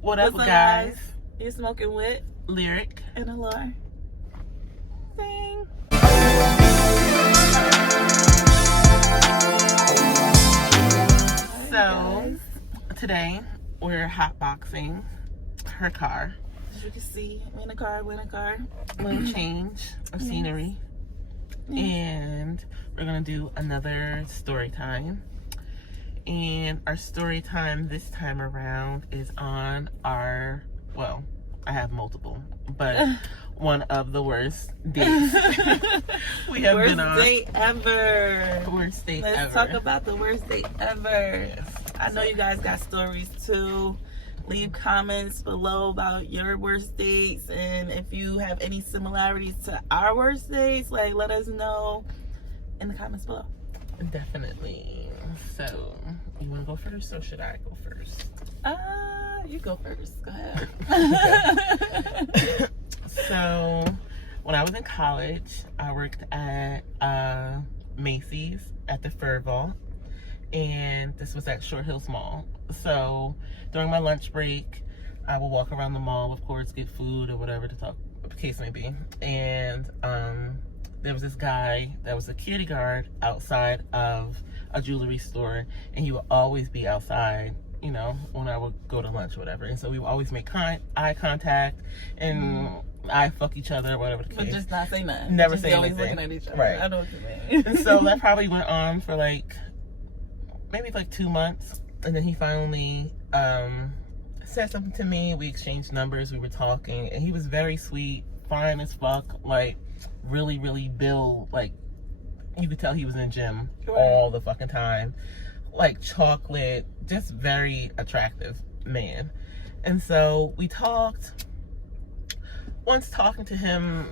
What up, What's guys? You're smoking with Lyric. and Alar. Sing. So, today we're hotboxing her car. As you can see, we in a car. Little change of scenery. And we're going to do another story time. And our story time this time around is on our, well, I have multiple, but one of the worst dates we have been on. Worst date ever. Worst date ever. Let's talk about the worst date ever. Yes. I know you guys got stories too. Leave comments below about your worst dates, and if you have any similarities to our worst dates, like, let us know in the comments below. Definitely. So, you want to go first or should I go first? You go first. Go ahead. So, when I was in college, I worked at Macy's at the Fur Vault, and this was at Short Hills Mall. So, during my lunch break, I would walk around the mall, of course, get food or whatever the case may be. And there was this guy that was a security guard outside of a jewelry store, and he would always be outside, you know, when I would go to lunch or whatever. And so we would always make eye contact and eye fuck each other or whatever the case. But just not say nothing. Never just say always anything. looking at each other. Right. I know what you mean. And so that probably went on for maybe 2 months. And then he finally said something to me. We exchanged numbers. We were talking. And he was very sweet, fine as fuck. Really, really built. You could tell he was in gym all the fucking time. Chocolate. Just very attractive man. And so we talked. Once talking to him,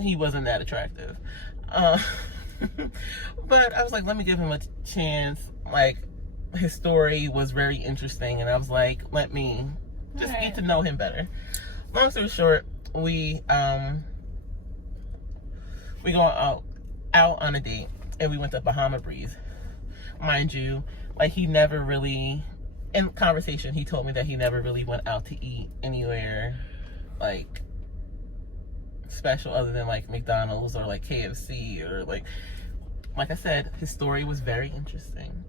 he wasn't that attractive. But I was like, let me give him a chance. His story was very interesting, and I was like, let me just get to know him better. Long story short, we go out on a date, and we went to Bahama Breeze. Mind you, he never really, in conversation, he told me that he never really went out to eat anywhere special other than McDonald's or KFC or like I said, his story was very interesting.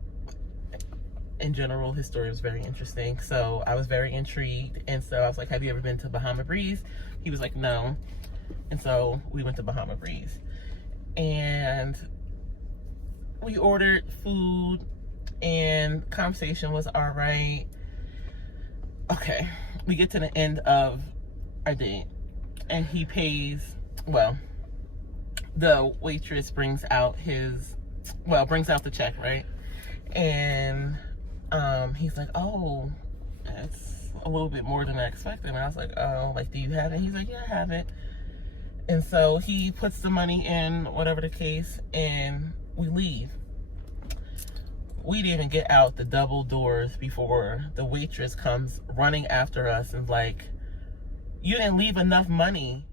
In general, his story was very interesting. So I was very intrigued, and so I was like, have you ever been to Bahama Breeze? He was like, no. And so we went to Bahama Breeze, and we ordered food, and conversation was all right. Okay, we get to the end of our date, and he pays. Well, the waitress brings out the check, right? And he's like, oh, that's a little bit more than I expected. And I was like, oh, do you have it? He's like, yeah, I have it. And so he puts the money in, whatever the case, and we leave. We didn't even get out the double doors before the waitress comes running after us and you didn't leave enough money.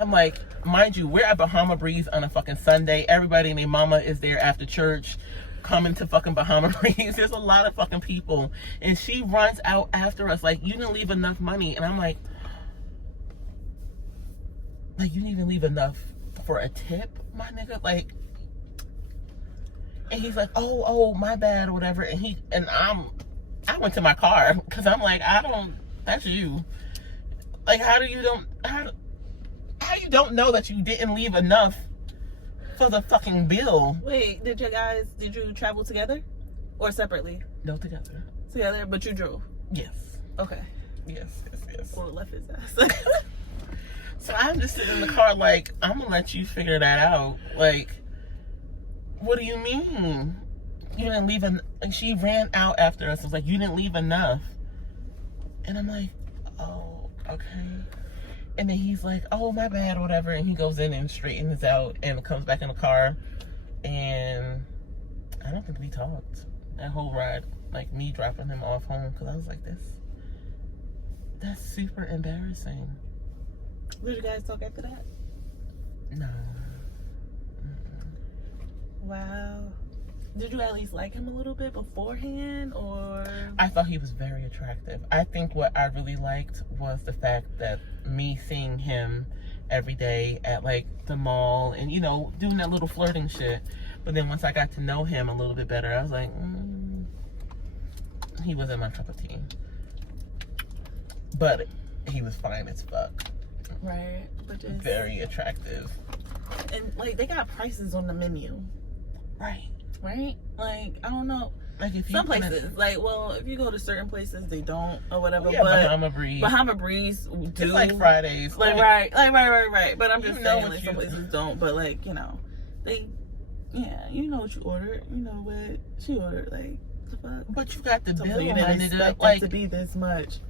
I'm like, mind you, we're at Bahama Breeze on a fucking Sunday. Everybody and their mama is there after church coming to fucking Bahama Breeze. There's a lot of fucking people. And she runs out after us you didn't leave enough money. And I'm like, you didn't even leave enough for a tip, my nigga? And he's like, oh, my bad or whatever. And I went to my car because I'm like, that's you. How you don't know that you didn't leave enough for the fucking bill? Wait, did you travel together or separately? No, together. Together, but you drove? Yes. Okay. Yes. Or left his ass. So I'm just sitting in the car I'm gonna let you figure that out. What do you mean? You didn't leave she ran out after us. It was you didn't leave enough. And I'm like, oh, okay. And then he's like, oh, my bad, or whatever. And he goes in and straightens out and comes back in the car. And I don't think we talked that whole ride. Me dropping him off home. Because I was like, that's super embarrassing. Did you guys talk after that? No. Wow. Did you at least like him a little bit beforehand, or? I thought he was very attractive. I think what I really liked was the fact that me seeing him every day at like the mall and, you know, doing that little flirting shit. But then once I got to know him a little bit better, I was like, he wasn't my cup of tea. But he was fine as fuck. Right. But just very attractive. And like they got prices on the menu. Right. Right? Like, I don't know. Like if you some places, like, well, if you go to certain places, they don't or whatever. Well, yeah, but Bahama Breeze do. It's like Fridays. Like, right. But I'm just saying, like, you... some places don't. But like, you know, they, yeah, you know what you ordered. You know what she ordered. Like, the fuck. But you got the bill. So you didn't expect it to be this much.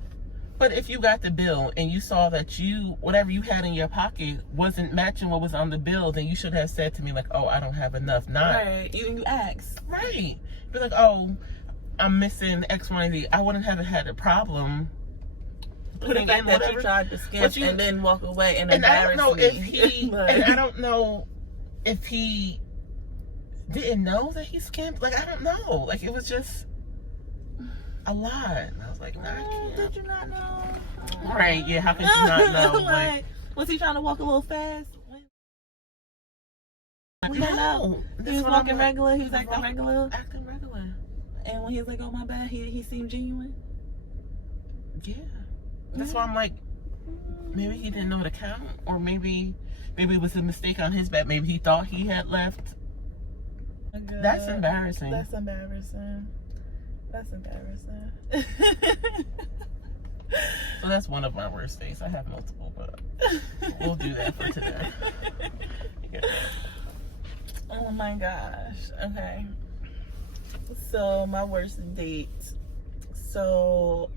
But if you got the bill and you saw that whatever you had in your pocket wasn't matching what was on the bill, then you should have said to me like, oh, I don't have enough. Right. You asked. Right. Be like, oh, I'm missing X, Y, and Z. I wouldn't have had a problem putting in whatever. That you tried to skip and then walk away and embarrass me. I don't know if he, and I don't know if he didn't know that he skimped. Like, I don't know. Like, it was just a lot. And I was like, nah, I can't. Did you not know? Right, yeah, how could you not know? Like, was he trying to walk a little fast? No. He was walking regular, he was acting regular. Acting regular. And when he was like, oh my bad, he seemed genuine. Yeah. That's why I'm like, maybe he didn't know the count, or maybe it was a mistake on his part. Maybe he thought he had left. That's embarrassing. That's embarrassing. So that's one of my worst days. I have multiple, but we'll do that for today. Yeah. Oh my gosh. Okay. So my worst date. So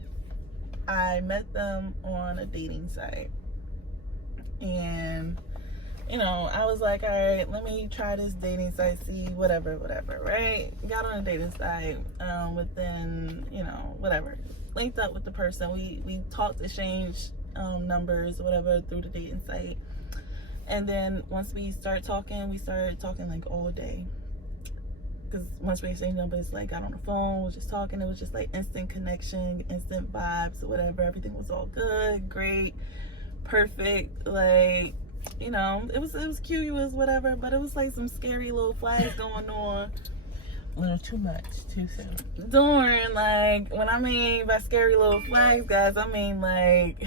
I met them on a dating site. And, you know, I was like, all right, let me try this dating site, see whatever, right? Got on a dating site, within, you know, whatever. Linked up with the person. We talked, exchanged numbers, whatever, through the dating site. And then once we started talking like all day. Because once we exchanged numbers, like got on the phone, was just talking. It was just like instant connection, instant vibes, whatever. Everything was all good, great, perfect. Like, you know, it was cute, it was whatever, but it was like some scary little flags going on. A little too much, too soon. During, like, when I mean by scary little flags, guys, I mean like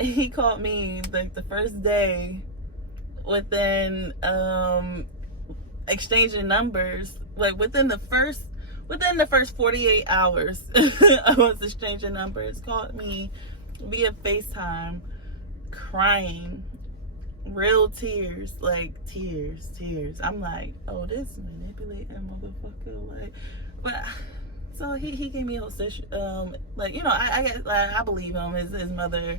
he called me like the first day within exchanging numbers, like within the first 48 hours I was exchanging numbers. Called me via FaceTime, crying, real tears, like tears. I'm like, oh, this manipulating motherfucker. Like, but so he gave me a whole like, you know, I guess, like, I believe him. His mother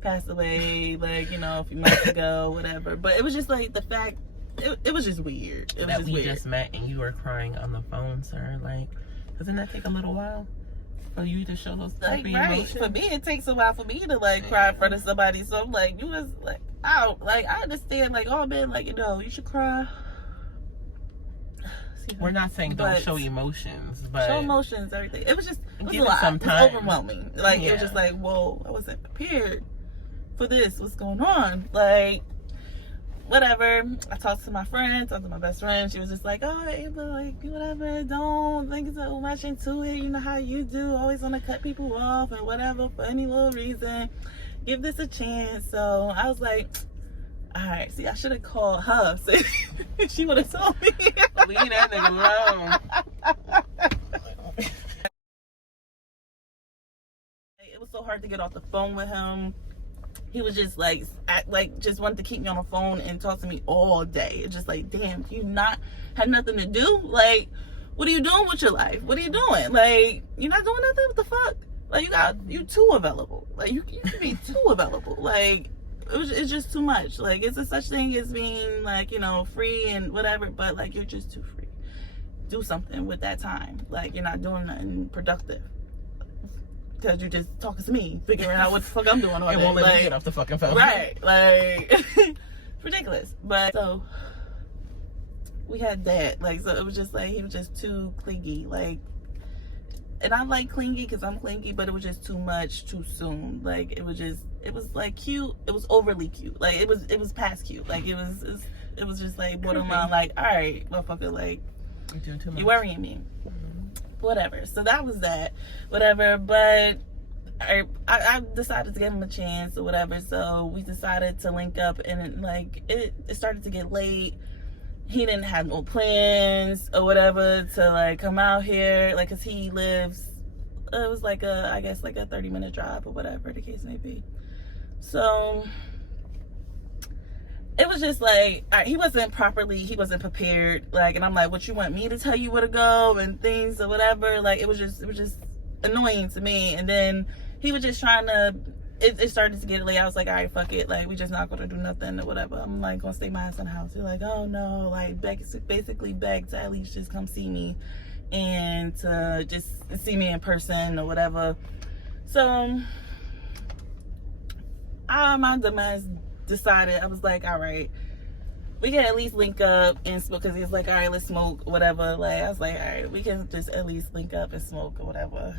passed away, like, you know, a few months ago, whatever. But it was just like the fact, it was just weird. It was just weird. Just met and you were crying on the phone, sir. Like, doesn't that take a little while for you to show those type of emotions? For me, it takes a while for me to like cry in front of somebody. So I'm like, you was like, I understand, like, oh man, like, you know, you should cry. We're not saying don't show emotions, but show emotions, everything. It was a lot. It was overwhelming. Like, it was just like, whoa, I wasn't prepared for this. What's going on? Like, whatever. I talked to my friend, talked to my best friend. She was just like, oh, Ava, like, whatever, don't think so much into it. You know how you do, always want to cut people off and whatever for any little reason. Give this a chance. So I was like, all right, see, I should have called her. So she would have told me. Leave that nigga alone. It was so hard to get off the phone with him. He was just like just wanted to keep me on the phone and talk to me all day. It's just like, damn, you not had nothing to do? Like, what are you doing with your life? What are you doing? Like, you're not doing nothing? What the fuck? Like, you too available. Like, you can be too available. Like, it's just too much. Like, it's a such thing as being, like, you know, free and whatever, but like, you're just too free. Do something with that time. Like, you're not doing nothing productive. Because you're just talking to me, figuring out what the fuck I'm doing all day. It won't let me get off the fucking phone. Right. Like, ridiculous. But so we had that. Like, so it was just like, he was just too clingy. Like, and I like clingy because I'm clingy, but it was just too much too soon. Like, it was like cute. It was overly cute. Like, it was past cute. Like, it was just like borderline. Like, all right, motherfucker, like, you're doing too much. You worrying me. Whatever. So that was that. Whatever. But I decided to give him a chance or whatever. So we decided to link up, and like it started to get late. He didn't have no plans or whatever to like come out here, like, cause he lives. It was like I guess like a 30-minute drive or whatever the case may be. So it was just like, he wasn't prepared. Like, and I'm like, what, you want me to tell you where to go and things or whatever? Like, it was just annoying to me. And then he was just trying to, it started to get late. I was like, all right, fuck it. Like, we just not going to do nothing or whatever. I'm like, going to stay my ass in the house. He's like, oh no, like, basically beg to at least just come see me and to just see me in person or whatever. So, my dumbass decided, I was like, all right, we can at least link up and smoke, because he was like, all right, let's smoke, whatever. Like, I was like, all right, we can just at least link up and smoke or whatever.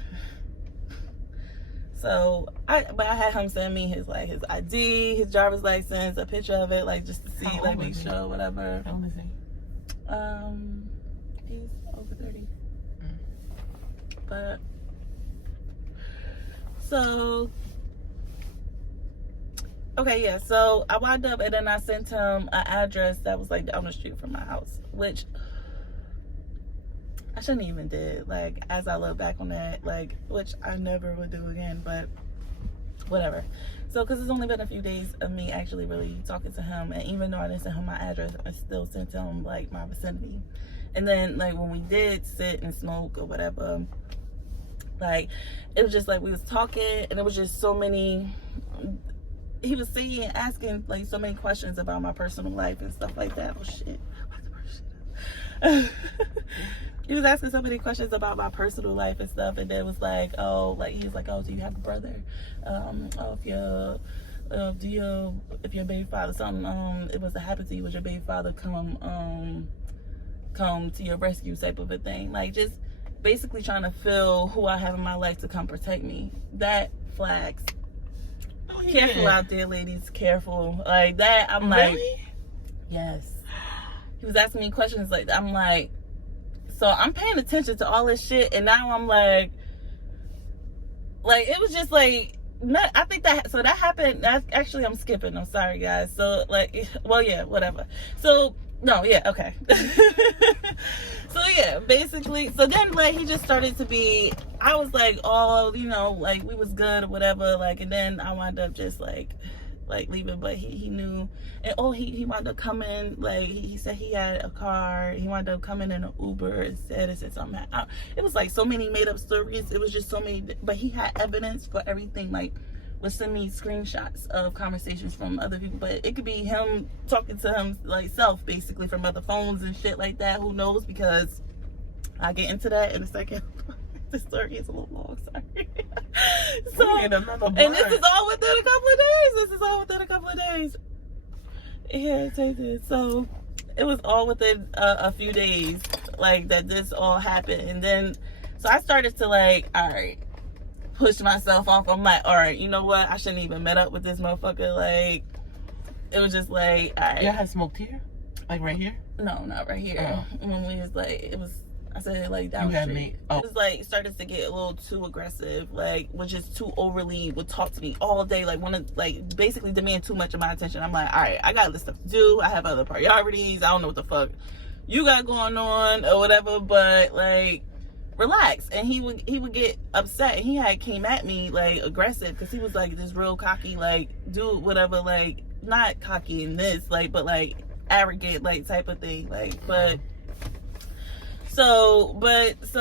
So I had him send me his ID, his driver's license, a picture of it, like, just to see, like, make sure, whatever. How old is he? He's over 30. But so okay, yeah, so I wound up, and then I sent him an address that was like down the street from my house, which I shouldn't even did, like, as I look back on that, like, which I never would do again, but whatever. So, because it's only been a few days of me actually really talking to him, and even though I didn't send him my address, I still sent him, like, my vicinity. And then, like, when we did sit and smoke or whatever, like, it was just like we was talking, and it was just so many, he was saying, asking, like, so many questions about my personal life and stuff like that. Oh shit. He was asking so many questions about my personal life and stuff, and then was like, oh, like, he was like, oh, do you have a brother? Oh, if your baby father, something, it was to happen to you, would your baby father come to your rescue, type of a thing. Like, just basically trying to feel who I have in my life to come protect me. That flags. Oh, yeah. Careful out there, ladies. Careful. Like that. I'm like, really? Yes. He was asking me questions like that. I'm like, so I'm paying attention to all this shit, and now I'm like it was just like, I think that, so that happened. That's actually, I'm skipping. I'm sorry, guys. So, like, well, yeah, whatever. So, no, yeah, okay. So, yeah, basically, so then, like, he just started to be, I was like, oh, you know, like, we was good or whatever, like, and then I wound up just, like leaving, but he knew, and he wound up coming, like, he said he had a car, he wound up coming in an Uber instead, and said something. It was like so many made up stories, it was just so many, but he had evidence for everything, like, would send me screenshots of conversations from other people, but it could be him talking to him, like, self, basically, from other phones and shit like that, who knows, because I get into that in a second. The story is a little long, sorry. So, and this is all within a couple of days. Yeah, take this. So it was all within a few days, like, that this all happened. And then, so I started to, like, all right, push myself off. I'm like, all right, you know what? I shouldn't even met up with this motherfucker. Like, it was just like, all right. Y'all had smoked here? Like, right here? No, not right here. Oh. When we was like, it was, I said, like, down the street. Oh. It was like, started to get a little too aggressive, like, was just too overly, would talk to me all day, like, want to, like, basically demand too much of my attention. I'm like, all right, I got this stuff to do, I have other priorities, I don't know what the fuck you got going on or whatever, but, like, relax. And he would get upset, and he came at me, like, aggressive, because he was, like, this real cocky, like, dude, whatever, like, not cocky in this, like, but, like, arrogant, like, type of thing, like, but so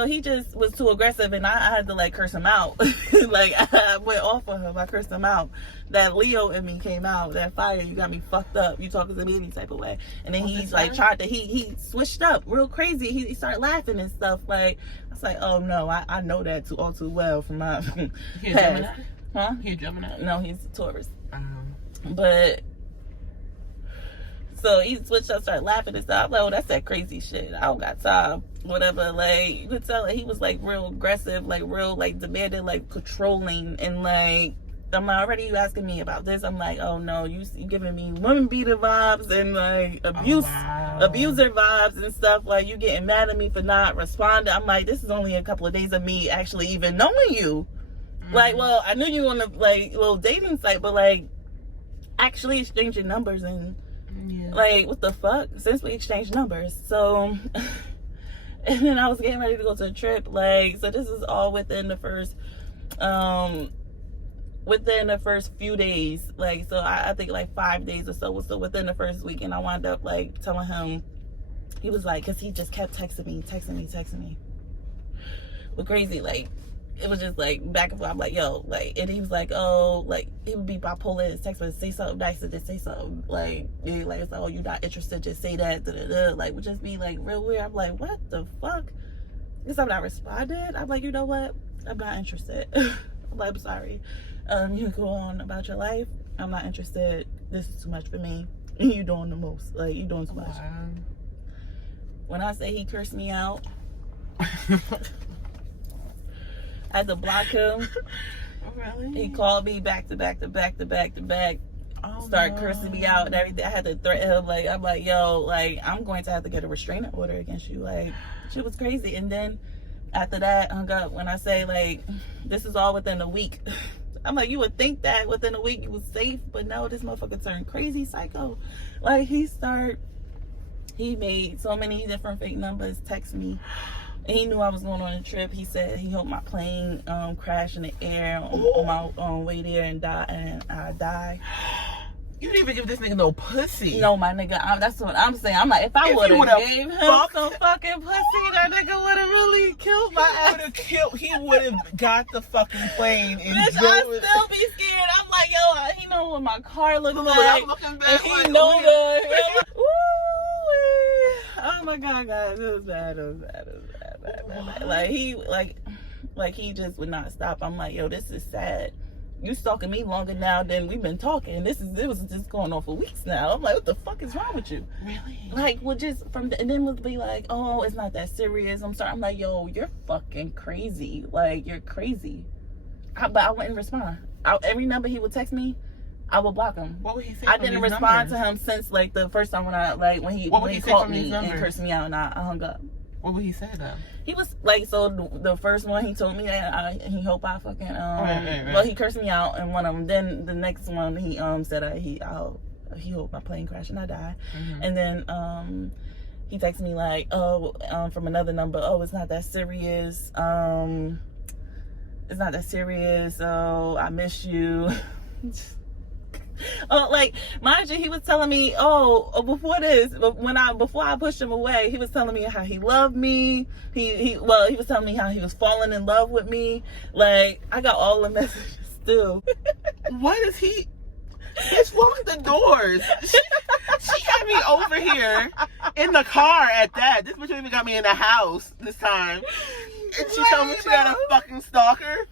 he just was too aggressive, and I had to, like, curse him out. Like, I went off on him. I cursed him out. That Leo in me came out. That fire, you got me fucked up. You talking to me any type of way. And then he's like, he switched up real crazy. He started laughing and stuff. Like, I was like, oh no, I know that all too well from my past. Huh? He a Gemini? No, he's a Taurus. But So he switched up, started laughing and stuff. I'm like, oh, that's that crazy shit. I don't got time. Whatever. Like, you could tell that he was like real aggressive, like real like demanding, like controlling, and like, I'm like, already you asking me about this? I'm like, oh no, you giving me woman beater vibes and like abuser vibes and stuff. Like, you getting mad at me for not responding. I'm like, this is only a couple of days of me actually even knowing you. Like, well, I knew you on the like little dating site, but like actually exchanging numbers and like, what the fuck? Since we exchanged numbers. So and then I was getting ready to go to a trip. Like, so this is all within the first few days. Like, so I think like 5 days or so. So within the first week, and I wound up like telling him, he was like, because he just kept texting me. But crazy, like, it was just like back and forth. I'm like, yo, like, and he was like, oh, like, he would be bipolar. His text would say something nice and just say something like, yeah, like, it's like, oh, you're not interested, just say that, like, would just be like real weird. I'm like, what the fuck? Because I'm not responding. I'm like, you know what? I'm not interested. I'm like, I'm sorry. You can go on about your life. I'm not interested. This is too much for me. You doing the most. Like, you doing too much. Wow. When I say he cursed me out, I had to block him. Really? He called me back to back. Started cursing me out and everything. I had to threaten him. Like, I'm like, yo, like, I'm going to have to get a restraining order against you. Like, shit was crazy. And then after that, hung up. When I say, like, this is all within a week. I'm like, you would think that within a week you was safe, but no, this motherfucker turned crazy psycho. Like, he made so many different fake numbers text me. And he knew I was going on a trip. He said he hoped my plane crashed in the air on my way there and I died. You didn't even give this nigga no pussy. No, my nigga, that's what I'm saying. I'm like, if I would have gave him some fucking pussy, that nigga would have really killed my ass. He would have got the fucking plane and Bitch, I'd still be scared. I'm like, yo, he know what my car looks like. I'm looking back, and he like, know the... Oh my God, guys, it was bad. Like, he just would not stop. I'm like, yo, this is sad. You stalking me longer now than we've been talking. It was just going on for weeks now. I'm like, what the fuck is wrong with you? Really? Like, well, just and then would be like, oh, it's not that serious. I'm sorry. I'm like, yo, you're fucking crazy. Like, you're crazy. But I wouldn't respond. Every number he would text me, I would block him. What would he say? I didn't respond to him since like the first time when he called me and cursed me out, and I hung up. What would he say though? He was like, so the first one he told me that he hope I fucking right. Well, he cursed me out in one of them. Then the next one he said he hope my plane crashed and I die. Mm-hmm. And then he texted me like, from another number, it's not that serious. It's not that serious. Oh, I miss you. Like, mind you, he was telling me, before I pushed him away, he was telling me how he loved me. He was telling me how he was falling in love with me. Like, I got all the messages still. What is he? Bitch, lock the doors. She had me over here in the car at that. This bitch even got me in the house this time. And she told me she had a fucking stalker.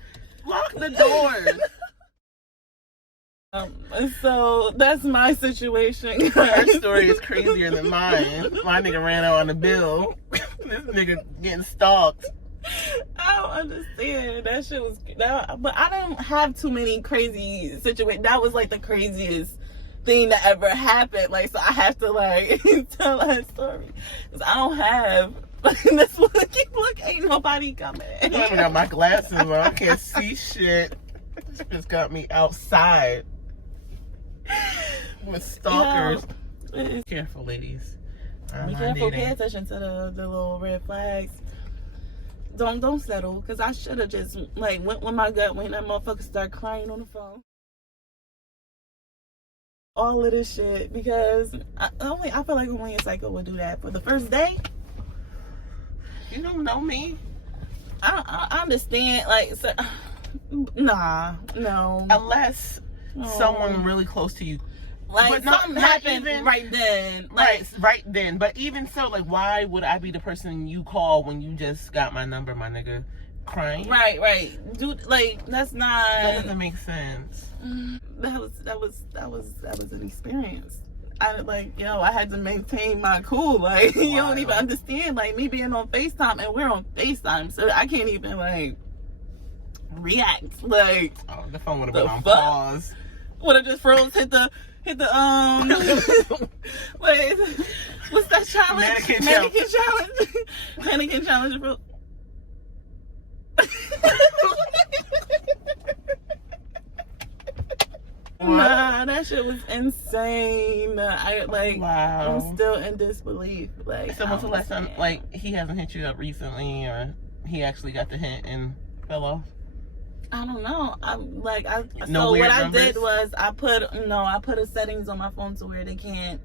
Lock the doors. So that's my situation. Her story is crazier than mine. My nigga ran out on the bill. This nigga getting stalked. I don't understand. That shit was but I don't have too many crazy situations. That was like the craziest thing that ever happened. Like, so I have to like tell that story because I don't have this one. Look, ain't nobody coming. I even got my glasses on. I can't see shit. This just got me outside with stalkers. Yeah. Careful, ladies. Be careful. Pay attention to the little red flags. Don't settle, because I should have just like went with my gut when that motherfucker started crying on the phone. All of this shit, because I feel like only a psycho would do that for the first day. You don't know me. I understand, like, so, nah, no. Unless someone really close to you. Like, but something happened even, right then. Like, right then. But even so, like, why would I be the person you call when you just got my number, my nigga? Crying? Right. Dude, like, that's not... That doesn't make sense. That was an experience. I had to maintain my cool. Like, you don't even understand. Like, me being on FaceTime, and we're on FaceTime, so I can't even, like, react. Like, oh, the phone would have been on pause. Would have just froze, hit the wait, what's that challenge? Mannequin challenge. Mannequin challenge, bro. Nah, that shit was insane. I'm still in disbelief. Like, so what's the last time, like, he hasn't hit you up recently, or he actually got the hint and fell off? I don't know. No, so weird what numbers? I did was I put a settings on my phone to where they can't,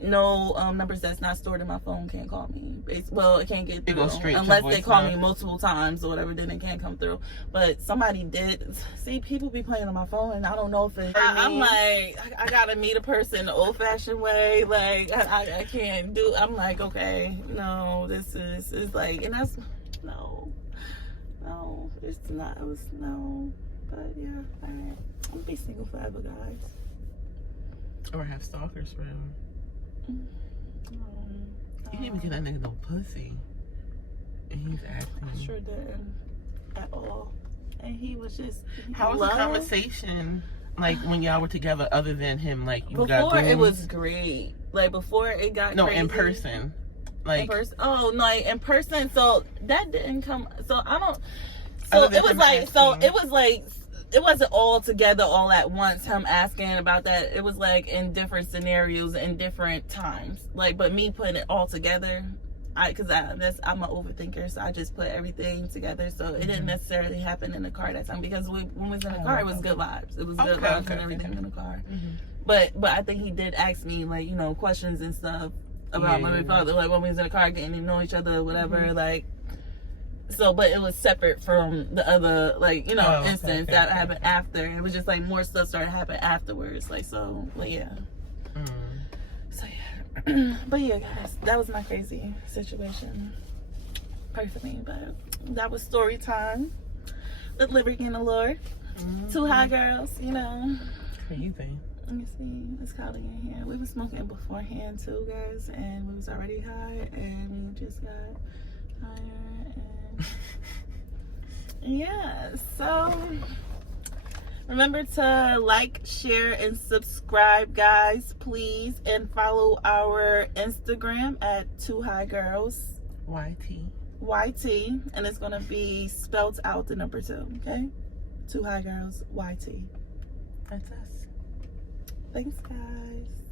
numbers that's not stored in my phone can't call me. Well, it can't get through. It goes straight unless to they call voicemail. me multiple times or whatever, then it can't come through. But somebody did. See, people be playing on my phone, and I don't know if I'm like, I gotta meet a person the old-fashioned way. Like, I can't do. I'm like, okay, no, this is like, and that's no, it's not. It was no. But yeah, all right. I'll be single forever, guys. Or have stalkers forever. You didn't even get that nigga no pussy. And he's acting. I sure didn't at all. And he was just. How was the conversation like when y'all were together? Other than him, like you got before goons? it was great. Like before it got crazy. In person. Like in person. Oh no, in person. So that didn't come. So I don't. So it was like. Asking. So it was like. It wasn't all together all at once, him asking about that. It was like in different scenarios and different times. Like, but me putting it all together, I'm an overthinker, so I just put everything together. So it didn't necessarily happen in the car that time, because when we was in the car, it was good vibes. It was good vibes and everything in the car. But I think he did ask me, like, questions and stuff about my father, like when we was in the car getting to know each other, whatever, like. So, but it was separate from the other, like, instance that happened after. It was just like more stuff started happening afterwards. Like, so, but yeah. So, yeah. But yeah, guys, that was my crazy situation. Pray for me, but that was story time. With Liberty and the Lord. Two high girls, Crazy. Let me see. It's cloudy in here. We were smoking beforehand, too, guys. And we was already high. And we just got higher. Yeah, so remember to like, share, and subscribe, guys, please, and follow our Instagram at 2HighGirls YT, and it's gonna be spelled out the number 2, okay? 2HighGirls YT. That's us. Thanks, guys.